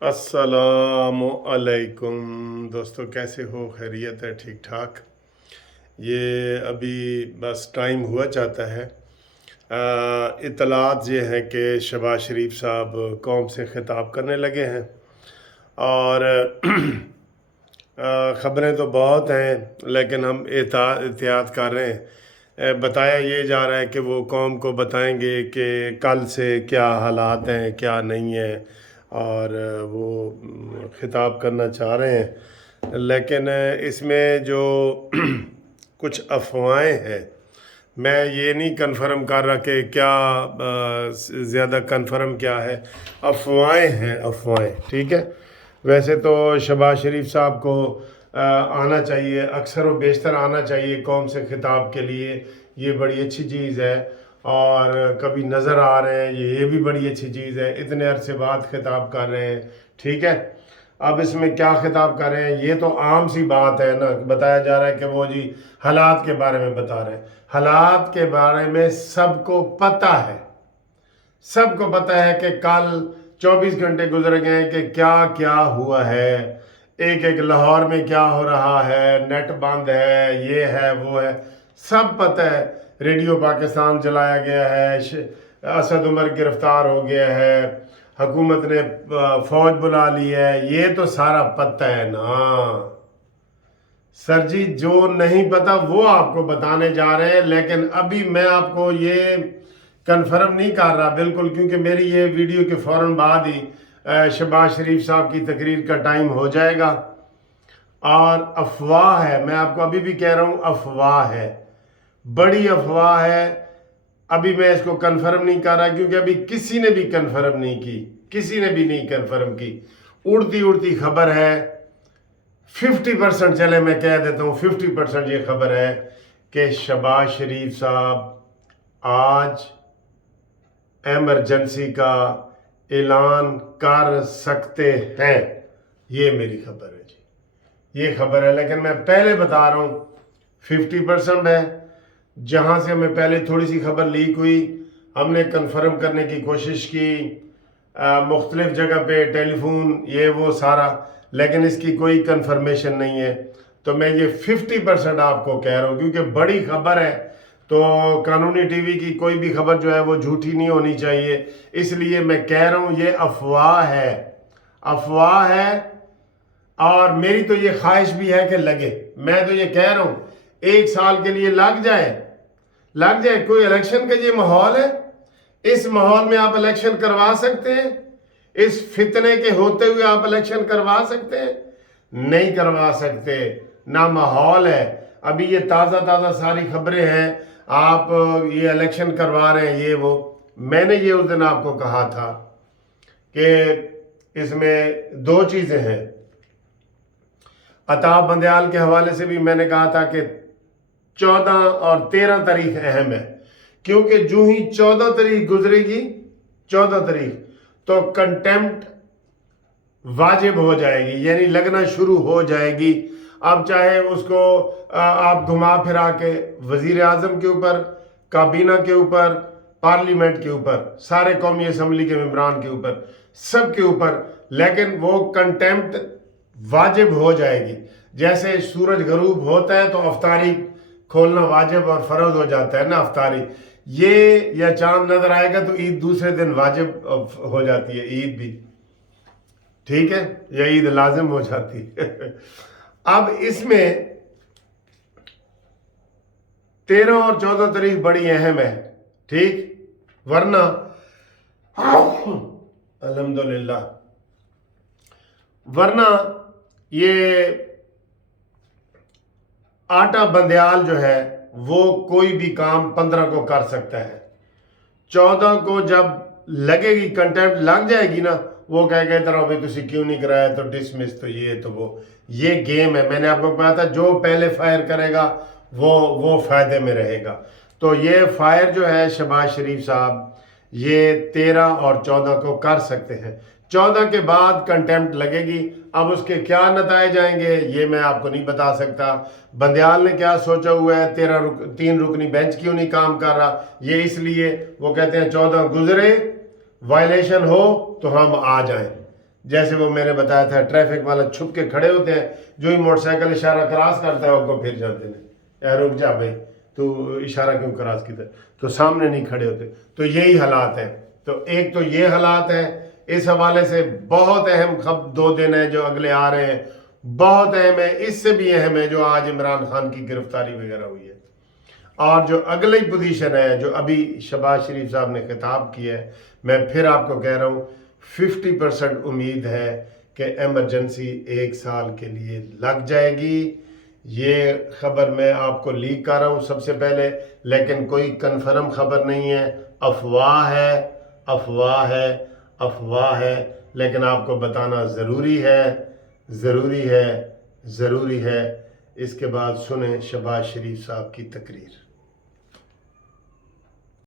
अस्सलामु अलैकुम दोस्तों, कैसे हो? खैरियत है? ठीक ठाक। ये अभी बस टाइम हुआ चाहता है। इतलात ये हैं कि शहबाज शरीफ साहब कौम से ख़िताब करने लगे हैं और ख़बरें तो बहुत हैं, लेकिन हम एहतियात कर रहे हैं। बताया ये जा रहा है कि वो कौम को बताएंगे कि कल से क्या हालात हैं, क्या नहीं है, और वो ख़िताब करना चाह रहे हैं। लेकिन इसमें जो कुछ अफवाहें हैं, मैं ये नहीं कन्फर्म कर रहा कि क्या ज़्यादा कन्फर्म क्या है। अफवाहें हैं, अफवाहें, ठीक है। वैसे तो शहबाज शरीफ साहब को आना चाहिए, अक्सर व बेशतर आना चाहिए कौम से ख़िताब के लिए। ये बड़ी अच्छी चीज़ है, और कभी नज़र आ रहे हैं, ये भी बड़ी अच्छी चीज़ है। इतने अरसे बाद ख़िताब कर रहे हैं, ठीक है। अब इसमें क्या ख़िताब कर रहे हैं, ये तो आम सी बात है ना। बताया जा रहा है कि वो जी हालात के बारे में बता रहे हैं। हालात के बारे में सबको पता है, सबको पता है कि कल 24 घंटे गुजर गए कि क्या क्या हुआ है। एक एक लाहौर में क्या हो रहा है, नेट बंद है, ये है वो है, सब पता है। रेडियो पाकिस्तान जलाया गया है, असद उमर गिरफ्तार हो गया है, हुकूमत ने फौज बुला ली है, ये तो सारा पता है ना सर जी। जो नहीं पता वो आपको बताने जा रहे हैं, लेकिन अभी मैं आपको ये कंफर्म नहीं कर रहा बिल्कुल, क्योंकि मेरी ये वीडियो के फ़ौरन बाद ही शहबाज शरीफ साहब की तकरीर का टाइम हो जाएगा। और अफवाह है, मैं आपको अभी भी कह रहा हूँ, अफवाह है, बड़ी अफवाह है। अभी मैं इसको कंफर्म नहीं कर रहा, क्योंकि अभी किसी ने भी कंफर्म नहीं की, किसी ने भी नहीं कंफर्म की। उड़ती उड़ती खबर है। 50% चले मैं कह देता हूँ, 50% ये खबर है कि शहबाज शरीफ साहब आज एमरजेंसी का ऐलान कर सकते हैं। ये मेरी खबर है जी, ये खबर है। लेकिन मैं पहले बता रहा हूँ 50% है। जहाँ से हमें पहले थोड़ी सी खबर लीक हुई, हमने कंफर्म करने की कोशिश की, मुख्तलिफ जगह पे टेलीफोन ये वो सारा, लेकिन इसकी कोई कंफर्मेशन नहीं है। तो मैं ये 50% आपको कह रहा हूँ, क्योंकि बड़ी खबर है, तो कानूनी टीवी की कोई भी खबर जो है वो झूठी नहीं होनी चाहिए। इसलिए मैं कह रहा हूँ ये अफवाह है, अफवाह है। और मेरी तो ये ख्वाहिश भी है कि लगे। मैं तो ये कह रहा हूँ 1 साल के लिए लग जाए, लग जाए। कोई इलेक्शन का ये माहौल है, इस माहौल में आप इलेक्शन करवा सकते हैं? इस फितने के होते हुए आप इलेक्शन करवा सकते हैं? नहीं करवा सकते, ना माहौल है। अभी ये ताज़ा ताज़ा सारी खबरें हैं, आप ये इलेक्शन करवा रहे हैं, ये वो। मैंने ये उस दिन आपको कहा था कि इसमें दो चीज़ें हैं। अताब बंदयाल के हवाले से भी मैंने कहा था कि 14 और 13 तारीख अहम है, क्योंकि जो ही 14 तारीख गुजरेगी, 14 तारीख, तो कंटेम्प्ट वाजिब हो जाएगी, यानी लगना शुरू हो जाएगी। अब चाहे उसको आप घुमा फिरा के वजीर आजम के ऊपर, काबीना के ऊपर, पार्लियामेंट के ऊपर, सारे कौमी असम्बली के मेंबरान के ऊपर, सब के ऊपर, लेकिन वो कंटेम्प्ट वाजिब हो जाएगी। जैसे सूरज गरूब होता है तो अफ्तारी खोलना वाजिब और फर्ज हो जाता है ना, अफ्तारी। ये या चांद नजर आएगा तो ईद दूसरे दिन वाजिब हो जाती है, ईद भी, ठीक है, या ईद लाजिम हो जाती है। अब इसमें 13 और 14 तारीख बड़ी अहम है, ठीक। वरना अल्हम्दुलिल्लाह, वरना ये आटा बंदयाल जो है वो कोई भी काम 15 को कर सकता है। 14 को जब लगेगी, कंटेम्प्ट लग जाएगी ना, वो कहेगा तरह भाई तुसी क्यों नहीं कराया, तो डिसमिस, तो ये तो वो, ये गेम है। मैंने आपको कहा था जो पहले फायर करेगा वो फायदे में रहेगा। तो ये फायर जो है शहबाज शरीफ साहब, ये 13 और 14 को कर सकते हैं। 14 के बाद कंटेम्प्ट लगेगी। अब उसके क्या नताए जाएंगे ये मैं आपको नहीं बता सकता। बंदयाल ने क्या सोचा हुआ है, 3 रुकनी बेंच क्यों नहीं काम कर रहा, ये इसलिए वो कहते हैं 14 गुजरे, वायलेशन हो तो हम आ जाएं। جیسے وہ میں نے بتایا تھا ٹریفک والا چھپ کے کھڑے ہوتے ہیں, جو ہی موٹر سائیکل اشارہ کراس کرتا ہے وہ کو پھر جاتے ہیں, اے رک جا بھائی تو اشارہ کیوں کراس کیا, تو سامنے نہیں کھڑے ہوتے. تو یہی حالات ہیں. تو ایک تو یہ حالات ہیں. اس حوالے سے بہت اہم 2 دن ہیں جو اگلے آ رہے ہیں, بہت اہم ہے. اس سے بھی اہم ہے جو آج عمران خان کی گرفتاری وغیرہ ہوئی ہے, اور جو اگلی پوزیشن ہے جو ابھی شہباز شریف صاحب نے خطاب کیا ہے. میں پھر آپ کو کہہ رہا ہوں 50% امید ہے کہ ایمرجنسی 1 سال کے لیے لگ جائے گی. یہ خبر میں آپ کو لیک کر رہا ہوں سب سے پہلے, لیکن کوئی کنفرم خبر نہیں ہے, افواہ ہے, افواہ ہے, افواہ ہے, لیکن آپ کو بتانا ضروری ہے, ضروری ہے, ضروری ہے. اس کے بعد سنیں شہباز شریف صاحب کی تقریر.